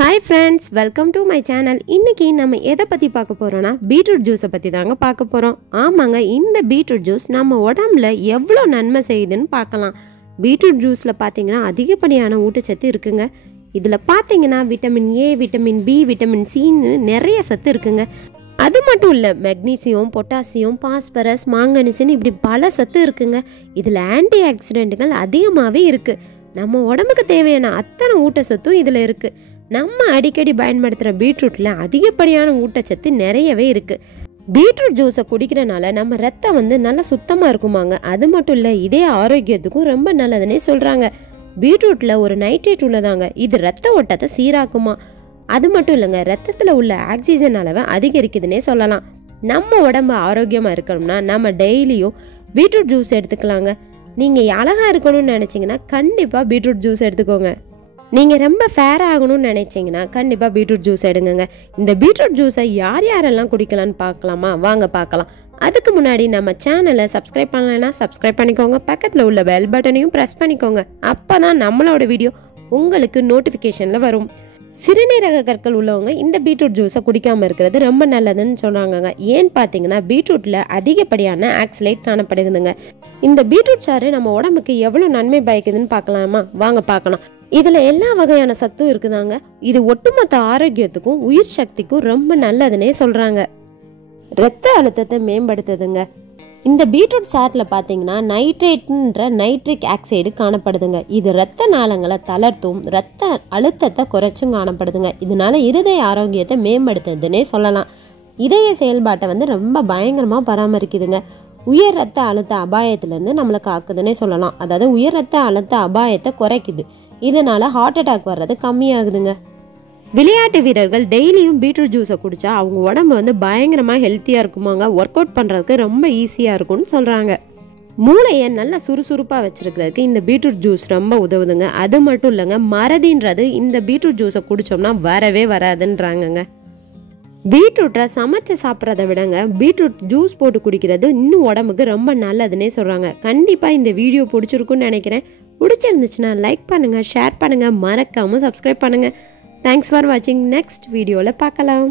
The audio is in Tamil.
Hi friends, welcome to my channel. இன்னைக்கு நம்ம எதை பத்தி பார்க்க போறோம்னா பீட்ரூட் ஜூஸை பத்தி தாங்க பார்க்க போறோம். ஆமாங்க, இந்த பீட்ரூட் ஜூஸ் நம்ம உடம்புல எவ்வளவு நன்மை செய்யுதுன்னு பார்க்கலாம். பீட்ரூட் ஜூஸ்ல பாத்தீங்கன்னா அதிகப்படியான ஊட்டச்சத்து இருக்குங்க. இதுல பாத்தீங்கன்னா vitamin A, vitamin B, vitamin சின்னு நிறைய சத்து இருக்குங்க. அது மட்டும் இல்லை, மெக்னீசியம், பொட்டாசியம், பாஸ்பரஸ், மாங்கனீசியம் இப்படி பல சத்து இருக்குங்க. இதில் ஆன்டி ஆக்சிடென்ட்டுகள் அதிகமாகவே இருக்குது. நம்ம உடம்புக்கு தேவையான அத்தனை ஊட்டச்சத்தும் இதில் இருக்குது. நம்ம அடிக்கடி பயன்படுத்துகிற பீட்ரூட்டில் அதிகப்படியான ஊட்டச்சத்து நிறையவே இருக்குது. பீட்ரூட் ஜூஸை குடிக்கிறனால நம்ம ரத்தம் நல்லா சுத்தமாக இருக்குமாங்க. அது மட்டும் இல்லை, இதே ஆரோக்கியத்துக்கும் ரொம்ப நல்லதுன்னே சொல்கிறாங்க. பீட்ரூட்டில் ஒரு நைட்ரேட் உள்ளதாங்க. இது ரத்த ஓட்டத்தை சீராக்குமா. அது மட்டும் இல்லைங்க, ரத்தத்தில் உள்ள ஆக்சிஜன் அளவை அதிகரிக்குதுன்னே சொல்லலாம். நம்ம உடம்பு ஆரோக்கியமாக இருக்கணும்னா நம்ம டெய்லியும் பீட்ரூட் ஜூஸ் எடுத்துக்கலாங்க. நீங்கள் அழகாக இருக்கணும்னு நினச்சிங்கன்னா கண்டிப்பாக பீட்ரூட் ஜூஸ் எடுத்துக்கோங்க. நீங்கள் ரொம்ப ஃபேர் ஆகணும்னு நினைச்சிங்கன்னா கண்டிப்பாக பீட்ரூட் ஜூஸ் எடுங்க. இந்த பீட்ரூட் ஜூஸை யார் யாரெல்லாம் குடிக்கலான்னு பார்க்கலாமா? வாங்க பார்க்கலாம். அதுக்கு முன்னாடி நம்ம சேனலை சப்ஸ்கிரைப் பண்ணலைன்னா சப்ஸ்கிரைப் பண்ணிக்கோங்க. பக்கத்தில் உள்ள பெல் பட்டனையும் ப்ரெஸ் பண்ணிக்கோங்க. அப்போ தான் நம்மளோட வீடியோ உங்களுக்கு நோட்டிஃபிகேஷனில் வரும். சிறுநீரக கற்கள் உள்ளவங்க இந்த பீட்ரூட் ஜூஸை குடிக்காமல் இருக்கிறது ரொம்ப நல்லதுன்னு சொல்கிறாங்க. ஏன்னு பார்த்தீங்கன்னா பீட்ரூட்டில் அதிகப்படியான ஆக்சலேட் காணப்படுதுங்க. இந்த பீட்ரூட் சாறு நம்ம உடம்புக்கு எவ்வளோ நன்மை பயக்குதுன்னு பார்க்கலாமா? வாங்க பார்க்கலாம். இதில் எல்லா வகையான சத்தும் இருக்குதாங்க. இது ஒட்டுமொத்த ஆரோக்கியத்துக்கும் உயிர் சக்திக்கும் ரொம்ப நல்லதுன்னே சொல்கிறாங்க. இரத்த அழுத்தத்தை மேம்படுத்துதுங்க. இந்த பீட்ரூட் சாறில் பார்த்தீங்கன்னா நைட்ரேட்ன்ற நைட்ரிக் ஆக்சைடு காணப்படுதுங்க. இது இரத்த நாளங்களை தளர்த்தும், இரத்த அழுத்தத்தை குறைச்சும் காணப்படுதுங்க. இதனால இருதய ஆரோக்கியத்தை மேம்படுத்துதுன்னே சொல்லலாம். இதய செயல்பாட்டை ரொம்ப பயங்கரமாக பராமரிக்குதுங்க. உயர் ரத்த அழுத்த அபாயத்திலேருந்து நம்மளை காக்குதுன்னே சொல்லலாம். அதாவது உயர் ரத்த அழுத்த அபாயத்தை குறைக்குது. இதனால ஹார்ட் அட்டாக் வர்றது கம்மியாகுதுங்க. விளையாட்டு வீரர்கள் டெய்லியும் பீட்ரூட் ஜூஸை குடிச்சா அவங்க உடம்பு பயங்கரமாக ஹெல்த்தியாக இருக்குமாங்க. ஒர்க் அவுட் பண்ணுறதுக்கு ரொம்ப ஈஸியாக இருக்கும்னு சொல்கிறாங்க. மூளையை நல்லா சுறுசுறுப்பாக வச்சிருக்கிறதுக்கு இந்த பீட்ரூட் ஜூஸ் ரொம்ப உதவுதுங்க. அது மட்டும் இல்லைங்க, மறதின்றது இந்த பீட்ரூட் ஜூஸை குடித்தோம்னா வரவே வராதுன்றாங்கங்க. பீட்ரூட்டை சமைச்சு சாப்பிட்றத விடங்க பீட்ரூட் ஜூஸ் போட்டு குடிக்கிறது இன்னும் உடம்புக்கு ரொம்ப நல்லதுன்னே சொல்கிறாங்க. கண்டிப்பாக இந்த வீடியோ பிடிச்சிருக்குன்னு நினைக்கிறேன். பிடிச்சிருந்துச்சுன்னா லைக் பண்ணுங்கள், ஷேர் பண்ணுங்கள், மறக்காமல் சப்ஸ்கிரைப் பண்ணுங்கள். தேங்க்ஸ் ஃபார் வாட்சிங். நெக்ஸ்ட் வீடியோவில் பார்க்கலாம்.